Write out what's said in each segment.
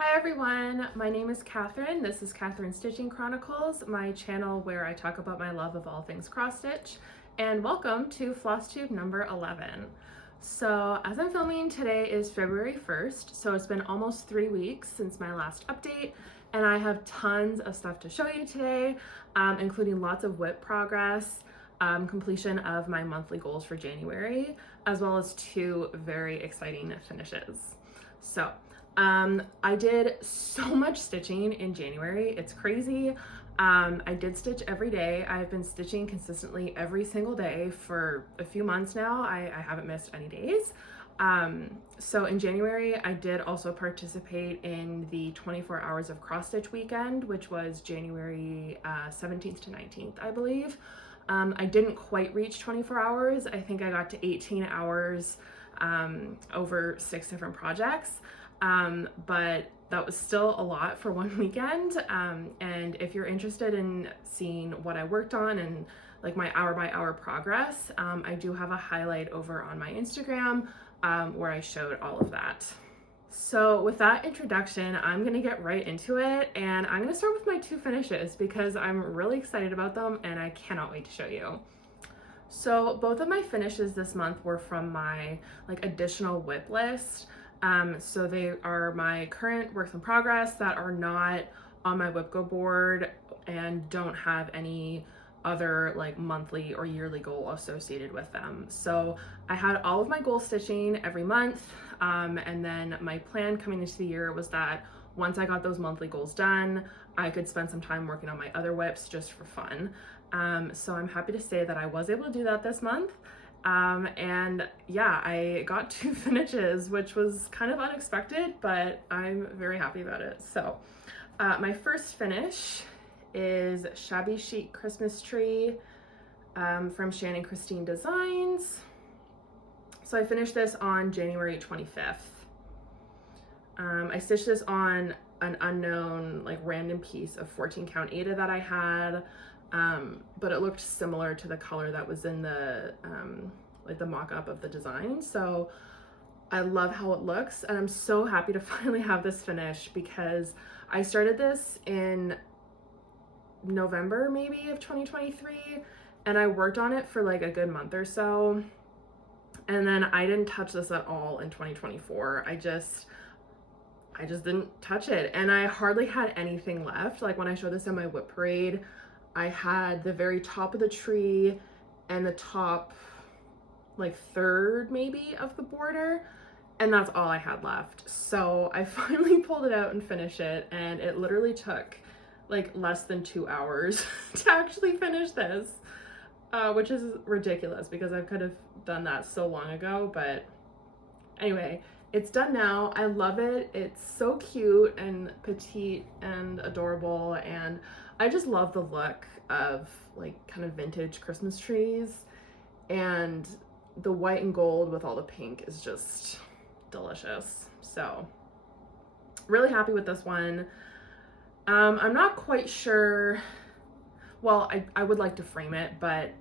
Hi everyone, my name is Katherine. This is Katherine Stitching Chronicles, my channel where I talk about my love of all things cross stitch, and welcome to Flosstube number 11. So as I'm filming, today is February 1st, so it's been almost 3 weeks since my last update, and I have tons of stuff to show you today, including lots of WIP progress, completion of my monthly goals for January, as well as 2 very exciting finishes. So I did so much stitching in January. It's crazy. I did stitch every day. I've been stitching consistently every single day for a few months now. I haven't missed any days. So in January, I did also participate in the 24 hours of cross stitch weekend, which was January 17th to 19th, I believe. I didn't quite reach 24 hours. I think I got to 18 hours over 6 different projects. But that was still a lot for one weekend. And if you're interested in seeing what I worked on and like my hour by hour progress, I do have a highlight over on my Instagram where I showed all of that. So with that introduction, I'm gonna get right into it, and I'm gonna start with my 2 finishes because I'm really excited about them and I cannot wait to show you. So both of my finishes this month were from my additional WIP list. So they are my current works in progress that are not on my WIP go board and don't have any other monthly or yearly goal associated with them. So I had all of my goal stitching every month, and then my plan coming into the year was that once I got those monthly goals done, I could spend some time working on my other WIPs just for fun. So I'm happy to say that I was able to do that this month. And yeah, I got 2 finishes, which was kind of unexpected, but I'm very happy about it. So my first finish is Shabby Chic Christmas Tree from Shannon Christine Designs. So I finished this on January 25th. I stitched this on an unknown random piece of 14 count Aida that I had. But it looked similar to the color that was in the the mock-up of the design. So I love how it looks, and I'm so happy to finally have this finished because I started this in November maybe of 2023, and I worked on it for a good month or so, and then I didn't touch this at all in 2024. I just didn't touch it, and I hardly had anything left. When I showed this in my WIP parade, I had the very top of the tree and the top third maybe of the border, and that's all I had left. So I finally pulled it out and finished it, and it literally took less than 2 hours to actually finish this, which is ridiculous because I could have done that so long ago. But anyway, it's done now. I love it. It's so cute and petite and adorable, and I just love the look of kind of vintage Christmas trees, and the white and gold with all the pink is just delicious. So really happy with this one. I'm not quite sure. Well, I would like to frame it, but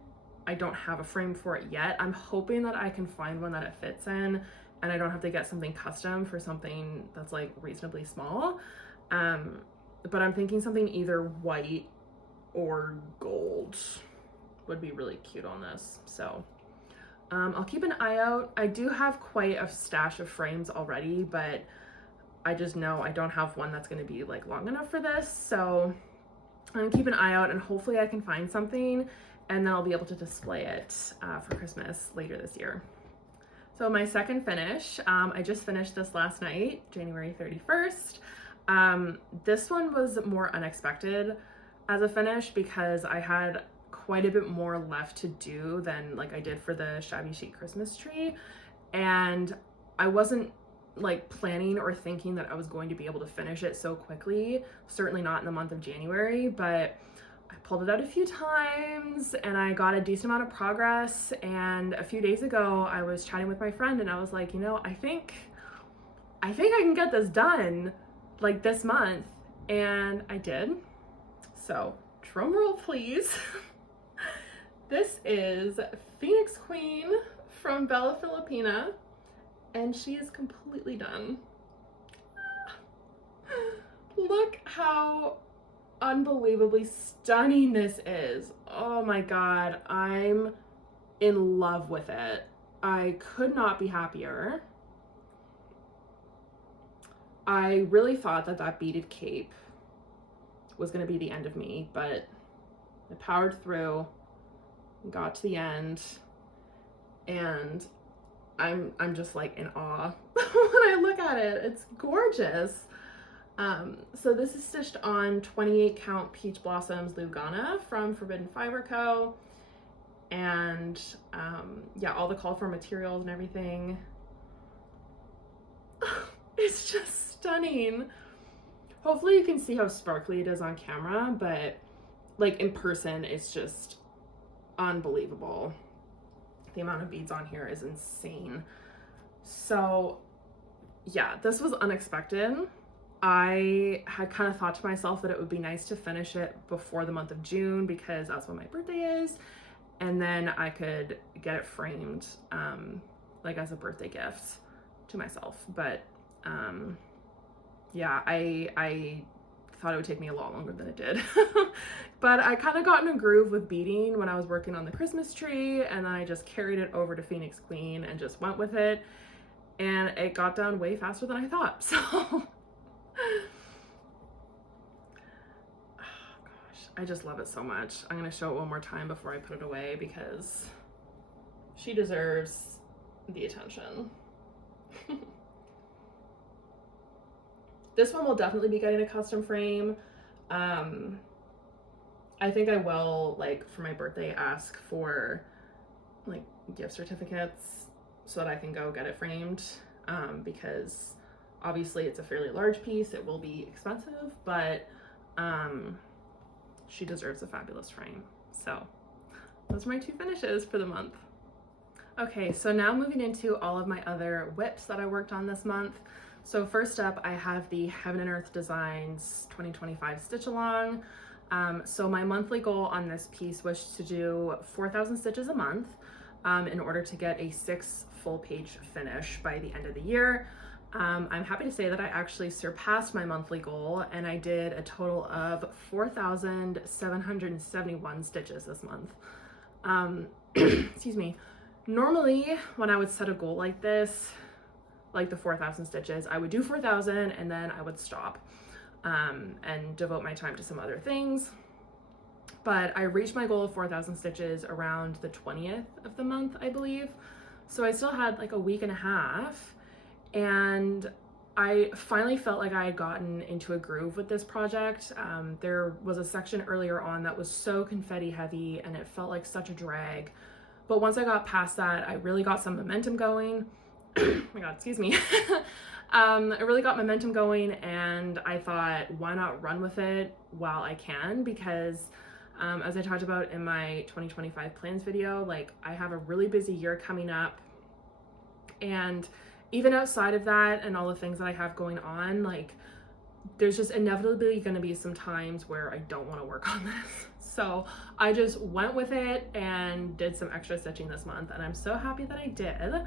I don't have a frame for it yet. I'm hoping that I can find one that it fits in and I don't have to get something custom for something that's reasonably small. But I'm thinking something either white or gold would be really cute on this. So I'll keep an eye out. I do have quite a stash of frames already, but I just know I don't have one that's going to be long enough for this. So I'm gonna keep an eye out, and hopefully I can find something, and then I'll be able to display it for Christmas later this year. So my second finish, I just finished this last night, January 31st. This one was more unexpected as a finish because I had quite a bit more left to do than I did for the Shabby Chic Christmas Tree, and I wasn't planning or thinking that I was going to be able to finish it so quickly, certainly not in the month of January, but I pulled it out a few times and I got a decent amount of progress. And a few days ago I was chatting with my friend and I was like, I think I can get this done this month, and I did. So drum roll please. This is Phoenix Queen from Bella Filipina, and she is completely done. Look how unbelievably stunning this is. Oh my God, I'm in love with it. I could not be happier. I really thought that that beaded cape was going to be the end of me, but I powered through, got to the end, and I'm just like in awe when I look at it. It's gorgeous. So this is stitched on 28 count Peach Blossoms Lugana from Forbidden Fiber Co. And yeah, all the call for materials and everything. It's just stunning. Hopefully you can see how sparkly it is on camera, but like in person, it's just unbelievable. The amount of beads on here is insane. So yeah, this was unexpected. I had kind of thought to myself that it would be nice to finish it before the month of June because that's when my birthday is. And then I could get it framed like as a birthday gift to myself. But yeah, I thought it would take me a lot longer than it did. But I kind of got in a groove with beading when I was working on the Christmas tree, and then I just carried it over to Phoenix Queen and just went with it. And it got done way faster than I thought. So, oh gosh, I just love it so much. I'm gonna show it one more time before I put it away because she deserves the attention. This one will definitely be getting a custom frame. I think I will, like, for my birthday, ask for like gift certificates so that I can go get it framed, because obviously it's a fairly large piece. It will be expensive, but she deserves a fabulous frame. So those are my two finishes for the month. Okay, so now moving into all of my other whips that I worked on this month. So first up, I have the Heaven and Earth Designs 2025 Stitch Along. So my monthly goal on this piece was to do 4,000 stitches a month in order to get a 6 full page finish by the end of the year. I'm happy to say that I actually surpassed my monthly goal, and I did a total of 4,771 stitches this month. Excuse me. Normally, when I would set a goal like this, like the 4,000 stitches, I would do 4,000 and then I would stop and devote my time to some other things. But I reached my goal of 4,000 stitches around the 20th of the month, I believe. So I still had like a week and a half, and I finally felt like I had gotten into a groove with this project. There was a section earlier on that was so confetti heavy and it felt like such a drag. But once I got past that, I really got some momentum going. Oh my God, excuse me. I really got momentum going, and I thought, why not run with it while I can? Because as I talked about in my 2025 plans video, like I have a really busy year coming up, and even outside of that and all the things that I have going on, like there's just inevitably going to be some times where I don't want to work on this. So I just went with it and did some extra stitching this month, and I'm so happy that I did.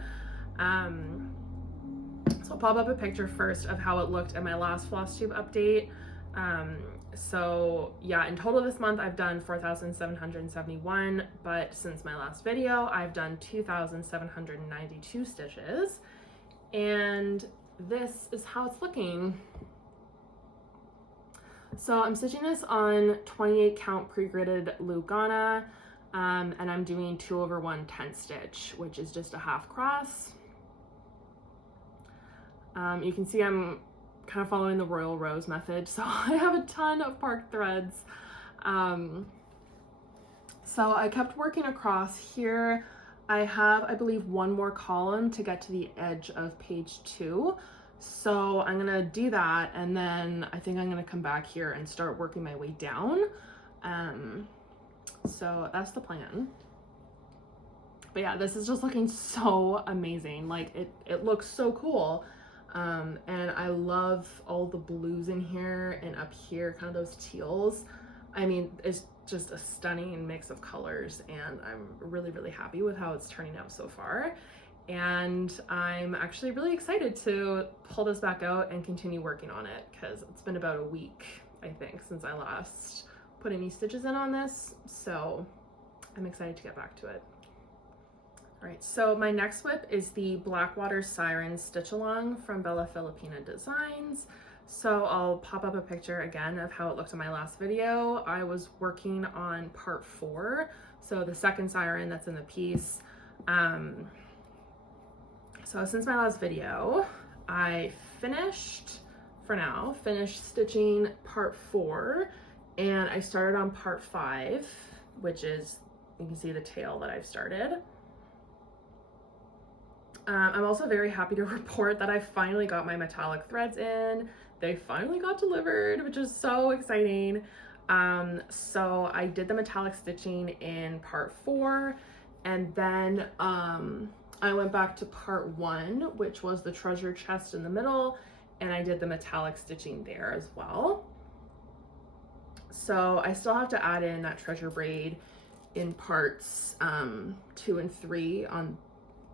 So I'll pop up a picture first of how it looked at my last Flosstube update. So yeah, in total this month I've done 4,771, but since my last video I've done 2,792 stitches, and this is how it's looking. So I'm stitching this on 28 count pre-gridded Lugana, and I'm doing 2/1 10 stitch, which is just a half cross. You can see I'm kind of following the Royal Rose method, so I have a ton of park threads. So I kept working across here. I have, I believe, one more column to get to the edge of page 2. So I'm gonna do that, and then I think I'm gonna come back here and start working my way down. So that's the plan. But yeah, this is just looking so amazing. Like it looks so cool. And I love all the blues in here, and up here, kind of those teals. I mean, it's just a stunning mix of colors, and I'm really, really happy with how it's turning out so far. and I'm actually really excited to pull this back out and continue working on it, because it's been about a week, I think, since I last put any stitches in on this, so I'm excited to get back to it. All right, so my next whip is the Blackwater Siren Stitch Along from Bella Filipina Designs. So I'll pop up a picture again of how it looked in my last video. I was working on part 4, so the second siren that's in the piece. So since my last video, I finished stitching part 4, and I started on part 5, which is, you can see the tail that I've started. I'm also very happy to report that I finally got my metallic threads in. They finally got delivered, which is so exciting. So I did the metallic stitching in part 4, and then I went back to part 1, which was the treasure chest in the middle, and I did the metallic stitching there as well. So I still have to add in that treasure braid in parts 2 and 3 on,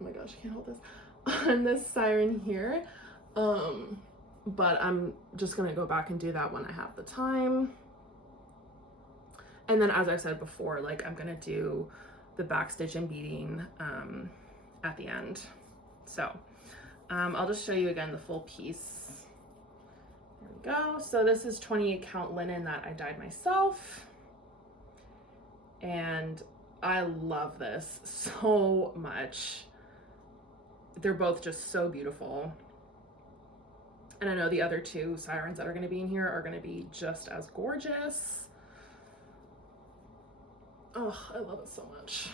oh my gosh, I can't hold this, on this siren here. But I'm just gonna go back and do that when I have the time. And then, as I said before, like, I'm gonna do the back stitch and beading at the end. So I'll just show you again the full piece. There we go. So this is 28 count linen that I dyed myself, and I love this so much. They're both just so beautiful. And I know the other 2 sirens that are going to be in here are going to be just as gorgeous. Oh, I love it so much.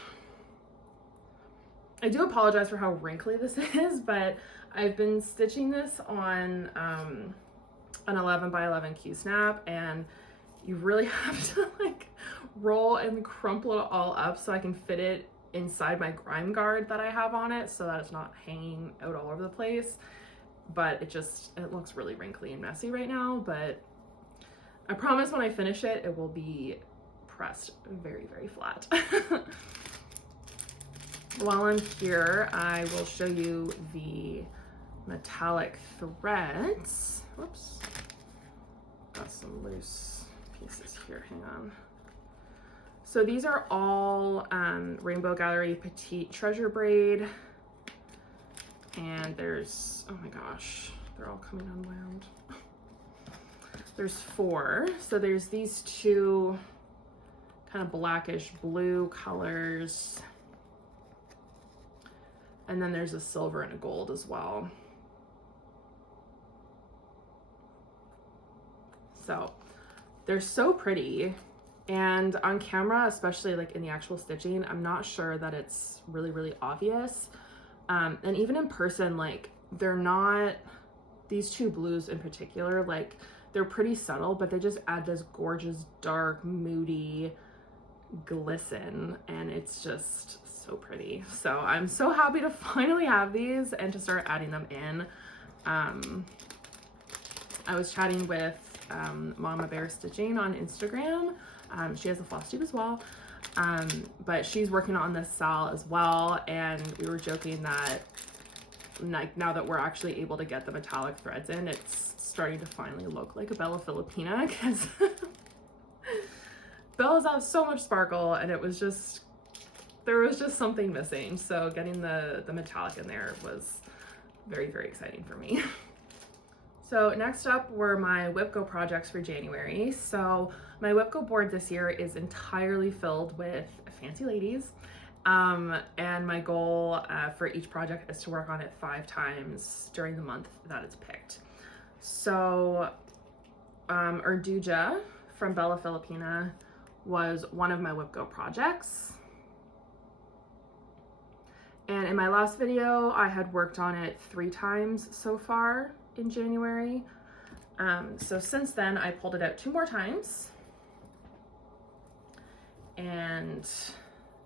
I do apologize for how wrinkly this is, but I've been stitching this on an 11 by 11 Q-snap, and you really have to like roll and crumple it all up so I can fit it inside my grime guard that I have on it, so that it's not hanging out all over the place. But it looks really wrinkly and messy right now, but I promise when I finish it, it will be pressed very, very flat. While I'm here, I will show you the metallic threads. Whoops, got some loose pieces here, hang on. So these are all Rainbow Gallery Petite Treasure Braid. And there's, oh my gosh, they're all coming unwound. There's 4. So there's these 2 kind of blackish blue colors. And then there's a silver and a gold as well. So they're so pretty. And on camera, especially like in the actual stitching, I'm not sure that it's really, really obvious. And even in person, like, they're not, these 2 blues in particular, like, they're pretty subtle, but they just add this gorgeous, dark, moody glisten, and it's just so pretty. So I'm so happy to finally have these and to start adding them in. I was chatting with Mama Bear Stitching on Instagram. She has a Flosstube as well. But she's working on this style as well, and we were joking that like now that we're actually able to get the metallic threads in, it's starting to finally look like a Bella Filipina, because Bella's have so much sparkle, and there was just something missing. So getting the metallic in there was very, very exciting for me. So next up were my WhipGo projects for January. So my WhipGo board this year is entirely filled with fancy ladies. And my goal for each project is to work on it 5 times during the month that it's picked. So Urduja from Bella Filipina was one of my WhipGo projects. And in my last video, I had worked on it 3 times so far in January. So since then, I pulled it out 2 more times. And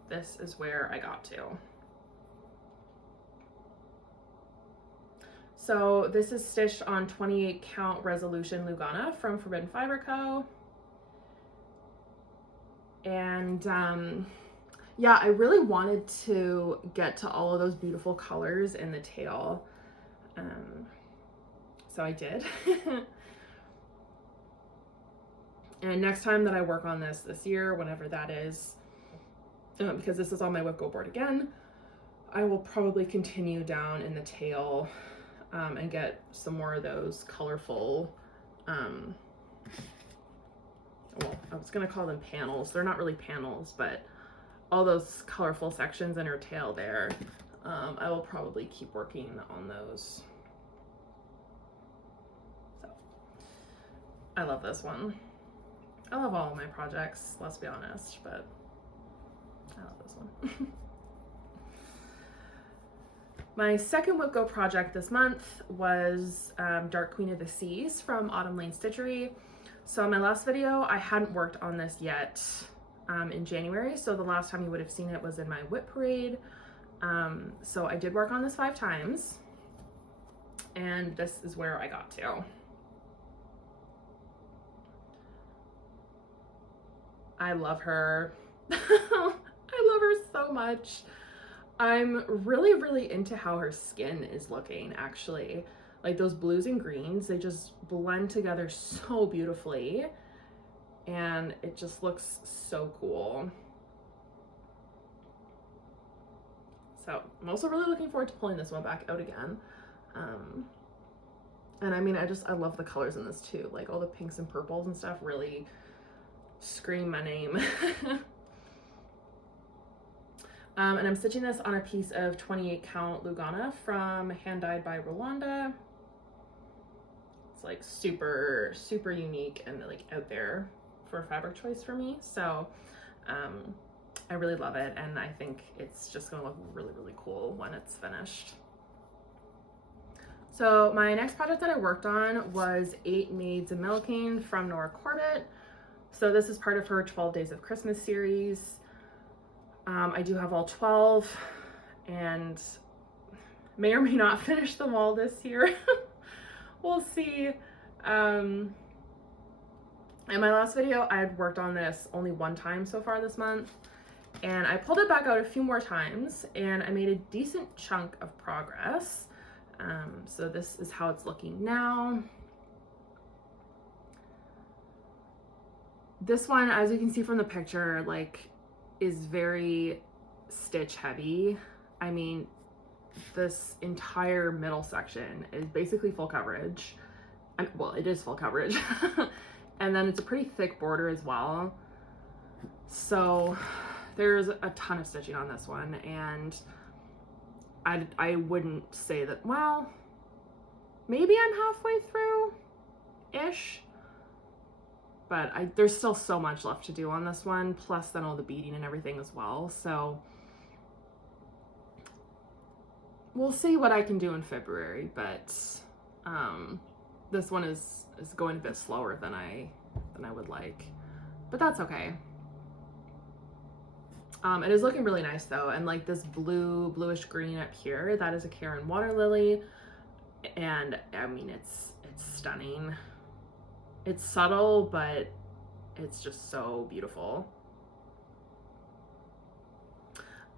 this is where I got to. So this is stitched on 28 count resolution Lugana from Forbidden Fiber Co. And yeah, I really wanted to get to all of those beautiful colors in the tail. So I did. And next time that I work on this year, whenever that is, because this is on my whip go board again, I will probably continue down in the tail and get some more of those colorful, well, I was gonna call them panels. They're not really panels, but all those colorful sections in her tail there. I will probably keep working on those. So, I love this one. I love all of my projects, let's be honest, but I love this one. My second whip go project this month was Dark Queen of the Seas from Autumn Lane Stitchery. So in my last video, I hadn't worked on this yet in January, so the last time you would have seen it was in my whip parade. So I did work on this 5 times, and this is where I got to. I love her. I love her so much. I'm really, really into how her skin is looking, actually. Like those blues and greens, they just blend together so beautifully. And it just looks so cool. So I'm also really looking forward to pulling this one back out again. And I mean, I love the colors in this too. Like all the pinks and purples and stuff really scream my name. And I'm stitching this on a piece of 28 count Lugana from Hand Dyed by Rolanda. It's like super, super unique and like out there for a fabric choice for me. So I really love it, and I think it's just gonna look really, really cool when it's finished. So my next project that I worked on was 8 Maids of Milking from Nora Corbett. So this is part of her 12 Days of Christmas series. I do have all 12 and may or may not finish them all this year. We'll see. In my last video, I had worked on this only 1 time so far this month, and I pulled it back out a few more times and I made a decent chunk of progress. So this is how it's looking now. This one, as you can see from the picture, like is very stitch heavy. I mean, this entire middle section is basically full coverage. Well, it is full coverage. And then it's a pretty thick border as well. So there's a ton of stitching on this one, and I wouldn't say that, well, maybe I'm halfway through-ish. But there's still so much left to do on this one, plus then all the beading and everything as well. So we'll see what I can do in February, but this one is going a bit slower than I would like, but that's okay. It is looking really nice though, and like this bluish green up here, that is a Karen water lily, and I mean it's stunning. It's subtle, but it's just so beautiful.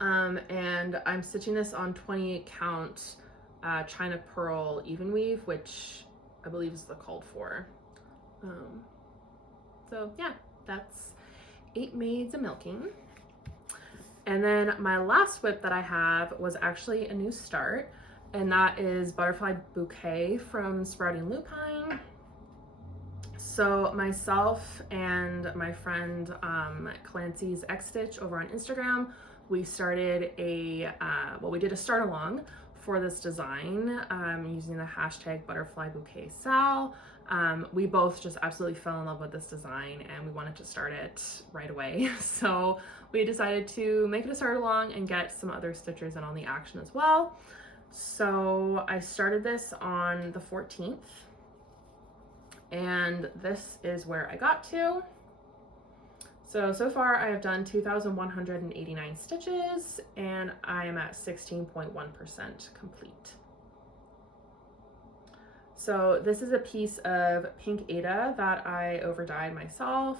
And I'm stitching this on 28 count China Pearl even weave, which I believe is the called for. So yeah, that's 8 Maids of Milking. And then my last whip that I have was actually a new start, and that is Butterfly Bouquet from Sprouting Lupine. So myself and my friend Clancy's X Stitch over on Instagram, we started we did a start along for this design using the hashtag Butterfly Bouquet Sal. We both just absolutely fell in love with this design and we wanted to start it right away. So we decided to make it a start along and get some other stitchers in on the action as well. So I started this on the 14th. And this is where I got to. So far I have done 2,189 stitches and I am at 16.1% complete. So this is a piece of Pink Ada that I overdyed myself.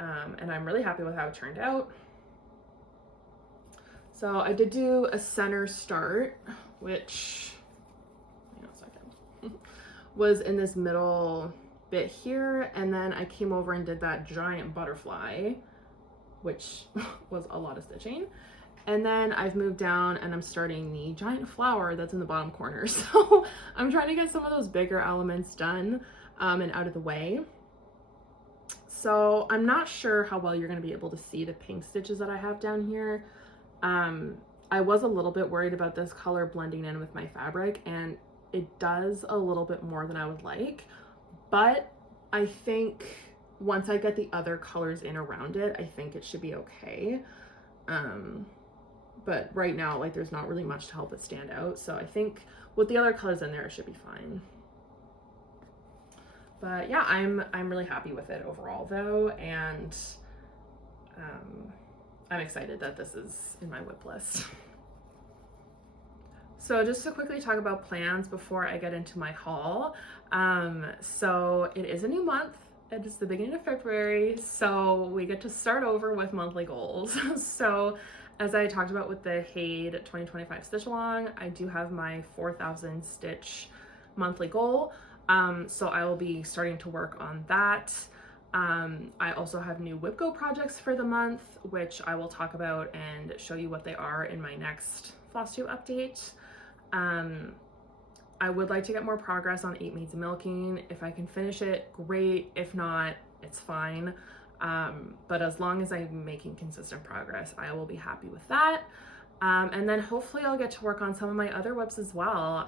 And I'm really happy with how it turned out. So I did do a center start, which, hang on a second, was in this middle bit here, and then I came over and did that giant butterfly, which was a lot of stitching. And then I've moved down and I'm starting the giant flower that's in the bottom corner. So I'm trying to get some of those bigger elements done and out of the way. So I'm not sure how well you're going to be able to see the pink stitches that I have down here. I was a little bit worried about this color blending in with my fabric, and it does a little bit more than I would like, but I think once I get the other colors in around it, I think it should be okay. But right now, like, there's not really much to help it stand out. So I think with the other colors in there, it should be fine. But yeah, I'm really happy with it overall though. And I'm excited that this is in my WIP list. So just to quickly talk about plans before I get into my haul. So it is a new month. It is the beginning of February. So we get to start over with monthly goals. So as I talked about with the Haid 2025 stitch along, I do have my 4,000 stitch monthly goal. So I will be starting to work on that. I also have new WIP Go projects for the month, which I will talk about and show you what they are in my next Flosstube update. I would like to get more progress on 8 Maids of Milking. If I can finish it, great. If not, it's fine. But as long as I'm making consistent progress, I will be happy with that. And then hopefully I'll get to work on some of my other WIPs as well.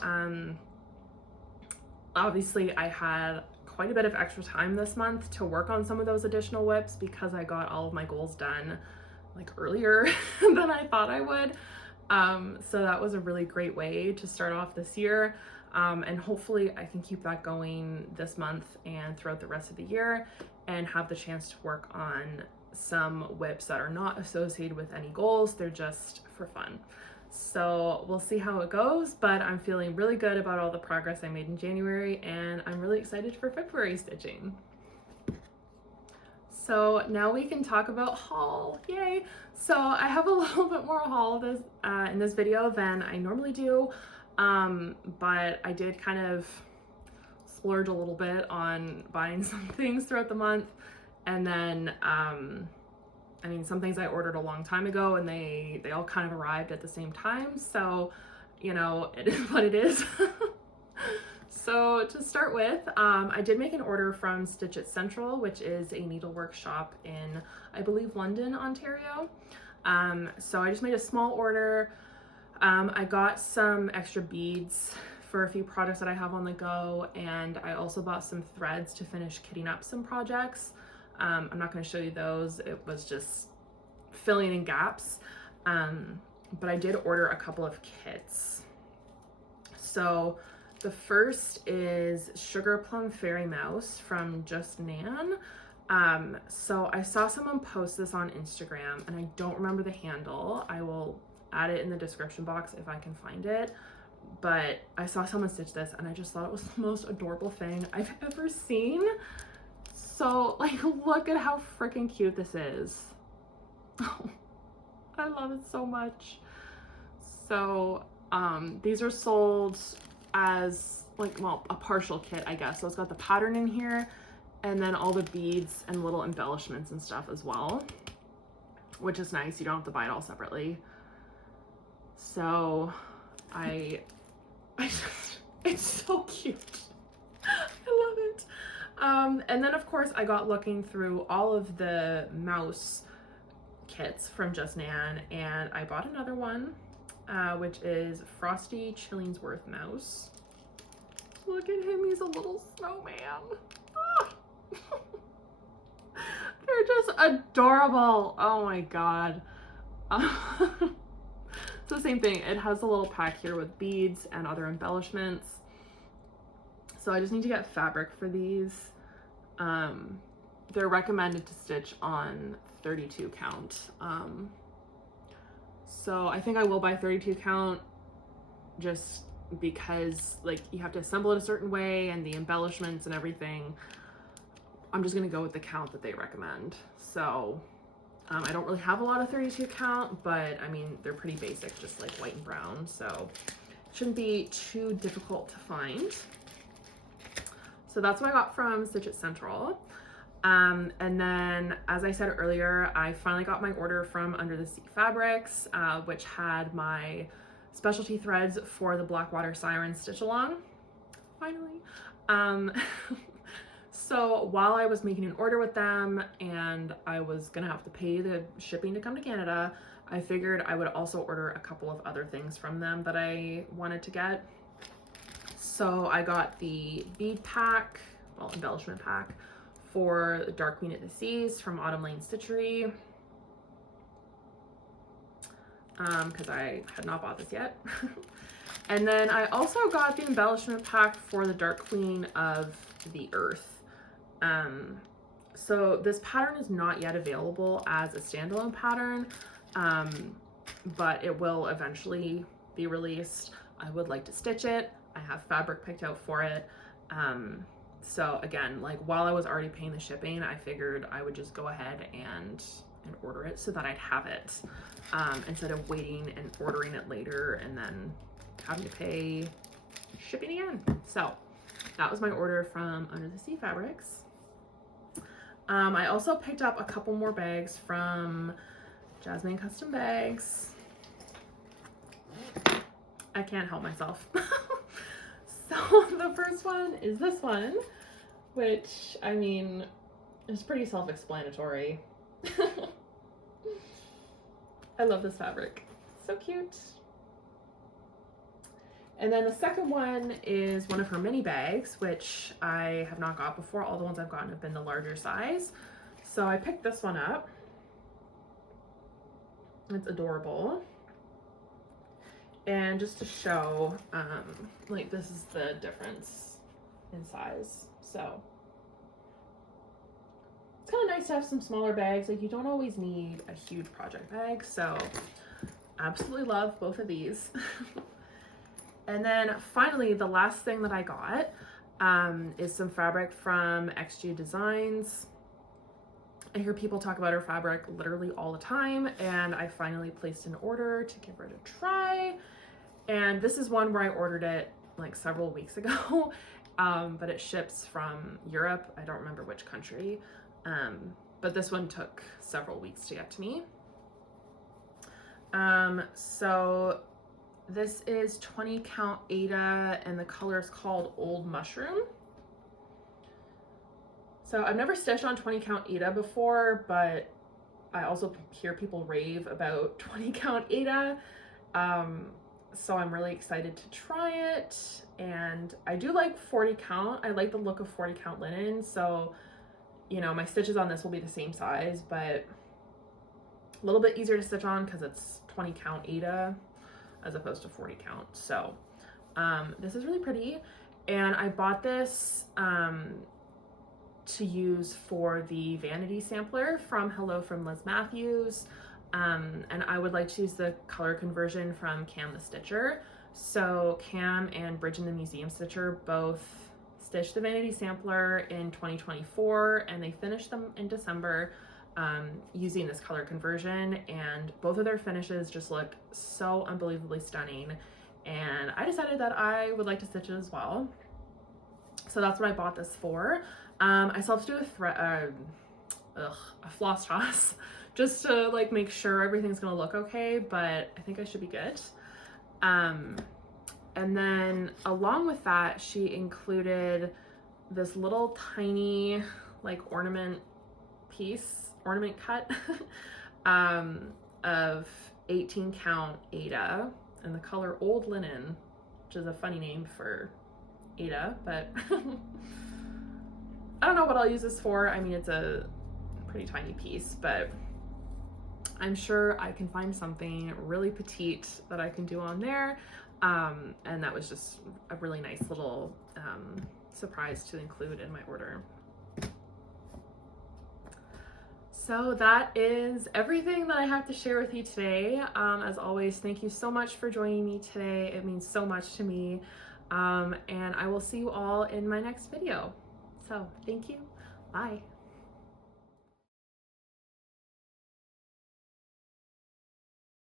Obviously I had quite a bit of extra time this month to work on some of those additional WIPs because I got all of my goals done like earlier than I thought I would. So that was a really great way to start off this year. And hopefully I can keep that going this month and throughout the rest of the year and have the chance to work on some WIPs that are not associated with any goals. They're just for fun. So we'll see how it goes, but I'm feeling really good about all the progress I made in January, and I'm really excited for February stitching. So now we can talk about haul, yay! So I have a little bit more haul in this video than I normally do, but I did kind of splurge a little bit on buying some things throughout the month, and then I mean, some things I ordered a long time ago and they all kind of arrived at the same time, so you know, it is what it is. So to start with, I did make an order from Stitch It Central, which is a needlework shop in, I believe, London, Ontario. So I just made a small order. I got some extra beads for a few projects that I have on the go, and I also bought some threads to finish kitting up some projects. I'm not going to show you those. It was just filling in gaps. But I did order a couple of kits. So the first is Sugar Plum Fairy Mouse from Just Nan. So I saw someone post this on Instagram and I don't remember the handle. I will add it in the description box if I can find it. But I saw someone stitch this and I just thought it was the most adorable thing I've ever seen. So like, look at how freaking cute this is. Oh, I love it so much. So these are sold as like, well, a partial kit, I guess. So it's got the pattern in here and then all the beads and little embellishments and stuff as well, which is nice. You don't have to buy it all separately. So I just, it's so cute. I love it. And then of course I got looking through all of the mouse kits from Just Nan, and I bought another one, which is Frosty Chillingsworth Mouse. Look at him, he's a little snowman. Ah. They're just adorable. Oh my god. It's the same thing. It has a little pack here with beads and other embellishments. So I just need to get fabric for these. They're recommended to stitch on 32 count. So I think I will buy 32 count just because like you have to assemble it a certain way and the embellishments and everything. I'm just gonna go with the count that they recommend. So I don't really have a lot of 32 count, but I mean, they're pretty basic, just like white and brown, so it shouldn't be too difficult to find. So that's what I got from Stitch It Central. And then, as I said earlier, I finally got my order from Under the Sea Fabrics, which had my specialty threads for the Blackwater Siren stitch along, finally. So while I was making an order with them and I was gonna have to pay the shipping to come to Canada, I figured I would also order a couple of other things from them that I wanted to get. So I got the bead pack, well, embellishment pack for the Dark Queen of the Seas from Autumn Lane Stitchery, because I had not bought this yet. And then I also got the embellishment pack for the Dark Queen of the Earth. So this pattern is not yet available as a standalone pattern, but it will eventually be released. I would like to stitch it. I have fabric picked out for it. So again, like while I was already paying the shipping, I figured I would just go ahead and order it so that I'd have it, instead of waiting and ordering it later and then having to pay shipping again. So that was my order from Under the Sea Fabrics. I also picked up a couple more bags from Jasmine Custom Bags. I can't help myself. So the first one is this one, which, I mean, is pretty self-explanatory. I love this fabric. So cute. And then the second one is one of her mini bags, which I have not got before. All the ones I've gotten have been the larger size. So I picked this one up. It's adorable. And just to show, like, this is the difference in size. So it's kind of nice to have some smaller bags. Like, you don't always need a huge project bag. So absolutely love both of these. And then finally, the last thing that I got is some fabric from XG Designs. I hear people talk about her fabric literally all the time, and I finally placed an order to give it a try. And this is one where I ordered it like several weeks ago, but it ships from Europe. I don't remember which country, but this one took several weeks to get to me. So this is 20 count Aida, and the color is called Old Mushroom. So I've never stitched on 20 count Aida before, but I also hear people rave about 20 count Aida. So I'm really excited to try it. And I do like 40 count. I like the look of 40 count linen. So, you know, my stitches on this will be the same size, but a little bit easier to stitch on because it's 20 count Aida as opposed to 40 count. So this is really pretty. And I bought this to use for the vanity sampler from Hello from Liz Matthews. And I would like to use the color conversion from Cam the Stitcher. So Cam and Bridge in the Museum Stitcher both stitched the vanity sampler in 2024, and they finished them in December using this color conversion, and both of their finishes just look so unbelievably stunning, and I decided that I would like to stitch it as well. So that's what I bought this for. I still have to do a floss toss just to like make sure everything's gonna look okay, but I think I should be good. And then along with that, she included this little tiny like ornament cut of 18 count Aida and the color Old Linen, which is a funny name for Aida, but I don't know what I'll use this for. I mean, it's a pretty tiny piece, but I'm sure I can find something really petite that I can do on there. And that was just a really nice little surprise to include in my order. So that is everything that I have to share with you today. As always, thank you so much for joining me today. It means so much to me. And I will see you all in my next video. So thank you. Bye.